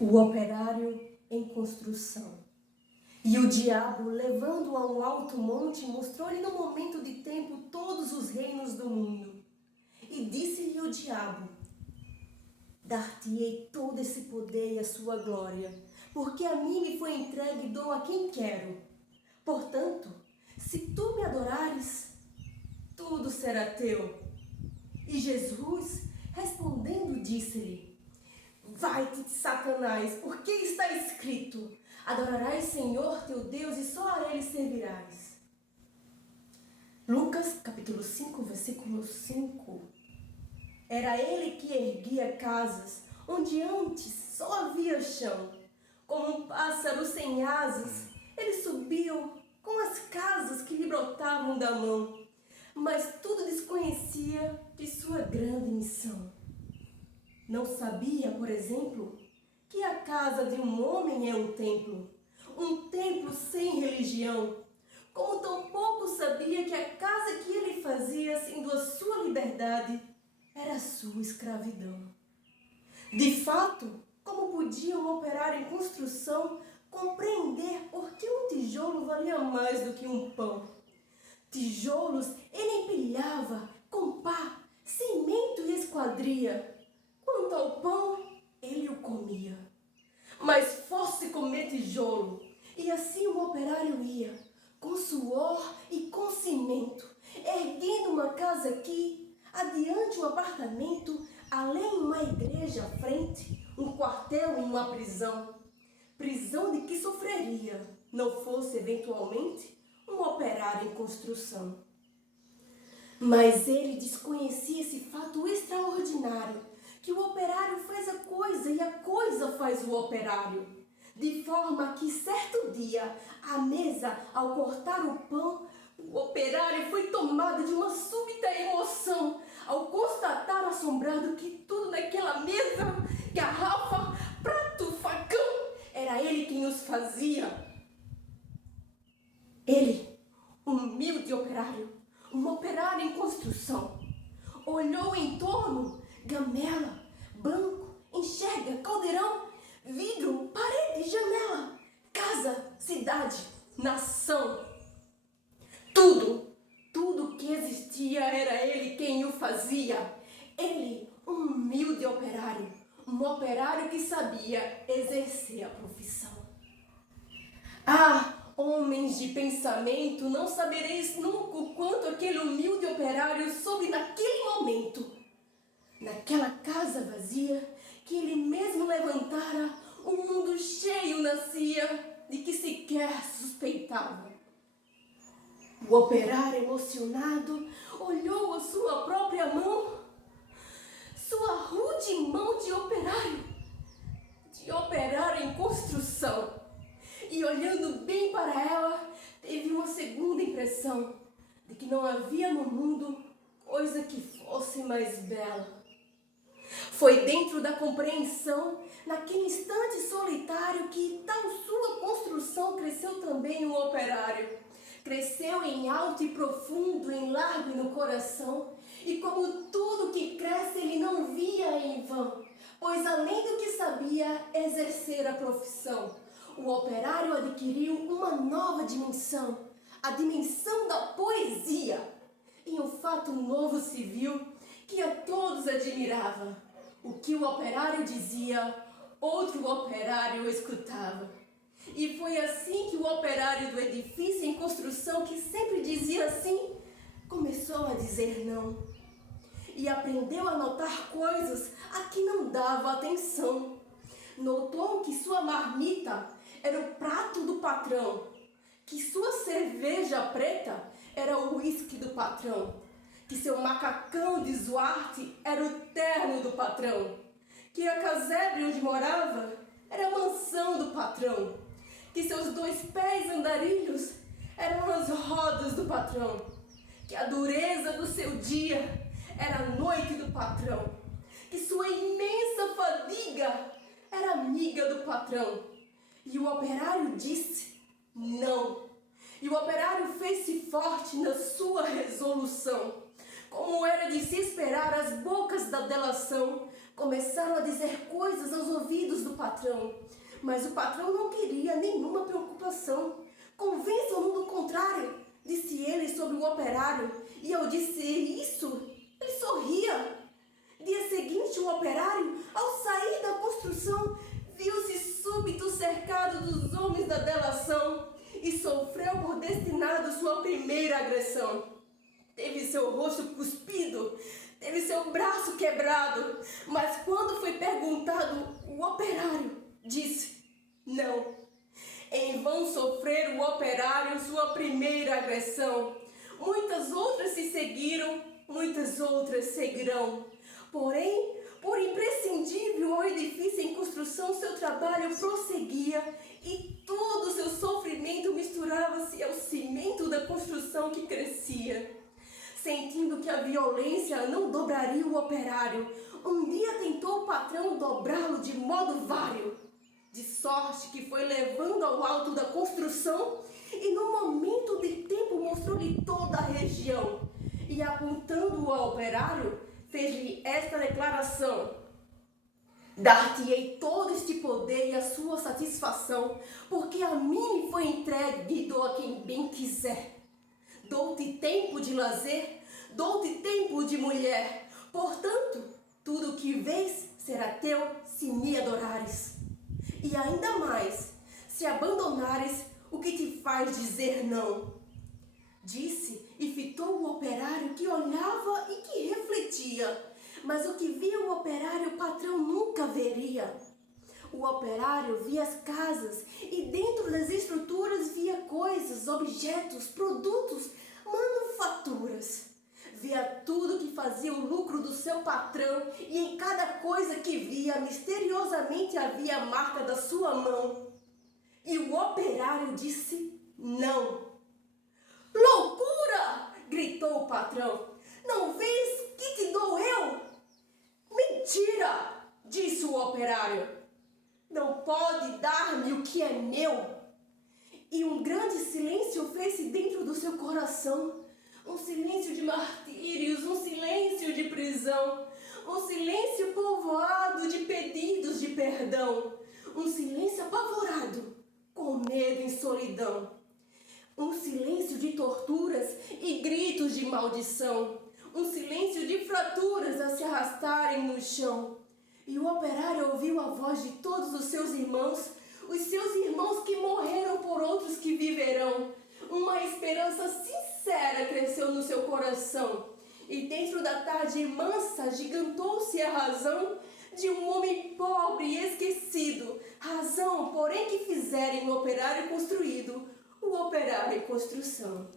O operário em construção. E o diabo, levando-o a um alto monte, mostrou-lhe no momento de tempo todos os reinos do mundo. E disse-lhe o diabo: dar-te-ei todo esse poder e a sua glória, porque a mim me foi entregue e dou a quem quero. Portanto, se tu me adorares, tudo será teu. E Jesus, respondendo, disse-lhe: vai-te, Satanás, porque está escrito: adorarás Senhor teu Deus e só a ele servirás. Lucas capítulo 5, versículo 5. Era ele que erguia casas onde antes só havia chão. Como um pássaro sem asas, ele subiu com as casas que lhe brotavam da mão. Mas tudo desconhecia de sua grande missão. Não sabia, por exemplo, que a casa de um homem é um templo sem religião, como tampouco sabia que a casa que ele fazia, sendo a sua liberdade, era a sua escravidão. De fato, como podia um operário em construção compreender por que um tijolo valia mais do que um pão? Tijolos ele empilhava com pá, cimento e esquadria. Quanto ao pão, ele o comia. Mas fosse comer tijolo, e assim o operário ia, com suor e com cimento, erguendo uma casa aqui, adiante um apartamento, além uma igreja à frente, um quartel e uma prisão. Prisão de que sofreria, não fosse eventualmente um operário em construção. Mas ele desconhecia esse fato extraordinário, que o operário faz a coisa e a coisa faz o operário. De forma que certo dia, à mesa, ao cortar o pão, o operário foi tomado de uma súbita emoção, ao constatar assombrado que tudo naquela mesa, garrafa, prato, facão, era ele quem os fazia. Ele, humilde operário, um operário em construção, olhou em torno, gamela, banco, enxerga, caldeirão, vidro, parede, janela, casa, cidade, nação. Tudo que existia era ele quem o fazia. Ele, um humilde operário, um operário que sabia exercer a profissão. Ah, homens de pensamento, não sabereis nunca o quanto aquele humilde operário soube naquele momento, naquela casa vazia, que ele mesmo levantara, um mundo cheio nascia, de que sequer suspeitava. O operário emocionado olhou a sua própria mão, sua rude mão de operário em construção. E olhando bem para ela, teve uma segunda impressão de que não havia no mundo coisa que fosse mais bela. Foi dentro da compreensão, naquele instante solitário, que tal sua construção cresceu também o operário. Cresceu em alto e profundo, em largo e no coração. E como tudo que cresce, ele não via em vão, pois além do que sabia exercer a profissão, o operário adquiriu uma nova dimensão, a dimensão da poesia. E um fato novo se viu que a todos admirava. O que o operário dizia, outro operário escutava. E foi assim que o operário do edifício em construção, que sempre dizia assim, começou a dizer não. E aprendeu a notar coisas a que não dava atenção. Notou que sua marmita era o prato do patrão, que sua cerveja preta era o uísque do patrão, que seu macacão de Zwarte era o terno do patrão, que a casebre onde morava era a mansão do patrão, que seus 2 pés andarilhos eram as rodas do patrão, que a dureza do seu dia era a noite do patrão, que sua imensa fadiga era amiga do patrão. E o operário disse não. E o operário fez-se forte na sua resolução. Como era de se esperar as bocas da delação, Começaram a dizer coisas aos ouvidos do patrão, mas o patrão não queria nenhuma preocupação. Convençam-no do contrário, disse ele sobre o operário, e ao dizer isso, ele sorria. Dia seguinte, o operário, ao sair da construção, viu-se súbito cercado dos homens da delação e sofreu por destinado sua primeira agressão. Teve seu rosto cuspido, teve seu braço quebrado, mas quando foi perguntado, o operário disse: não. Em vão sofrer o operário sua primeira agressão. Muitas outras se seguiram, muitas outras seguirão. Porém, por imprescindível ao edifício em construção, seu trabalho prosseguia e todo o seu sofrimento misturava-se ao cimento da construção que crescia. Sentindo que a violência não dobraria o operário, um dia tentou o patrão dobrá-lo de modo vário, de sorte que foi levando ao alto da construção e no momento de tempo mostrou-lhe toda a região e apontando-o ao operário, fez-lhe esta declaração: dar-te-ei todo este poder e a sua satisfação, porque a mim me foi entregue e dou a quem bem quiser. Dou-te tempo de lazer, dou-te tempo de mulher, portanto, tudo o que vês será teu se me adorares. E ainda mais, se abandonares o que te faz dizer não. Disse e fitou o operário que olhava e que refletia, mas o que via o operário o patrão nunca veria. O operário via as casas e dentro das estruturas via coisas, objetos, produtos, manufaturas. Via tudo que fazia o lucro do seu patrão e em cada coisa que via, misteriosamente havia a marca da sua mão. E o operário disse não. Loucura! Gritou o patrão. Não vês que te dou eu? Mentira! Disse o operário. Não pode dar-me o que é meu. E um grande silêncio fez-se dentro do seu coração. Um silêncio de martírios, um silêncio de prisão. Um silêncio povoado de pedidos de perdão. Um silêncio apavorado, com medo e solidão. Um silêncio de torturas e gritos de maldição. Um silêncio de fraturas a se arrastarem no chão. E o operário ouviu a voz de todos os seus irmãos que morreram por outros que viverão. Uma esperança sincera cresceu no seu coração. E dentro da tarde mansa agigantou-se a razão de um homem pobre e esquecido. Razão, porém, que fizerem o operário construído, o operário em construção.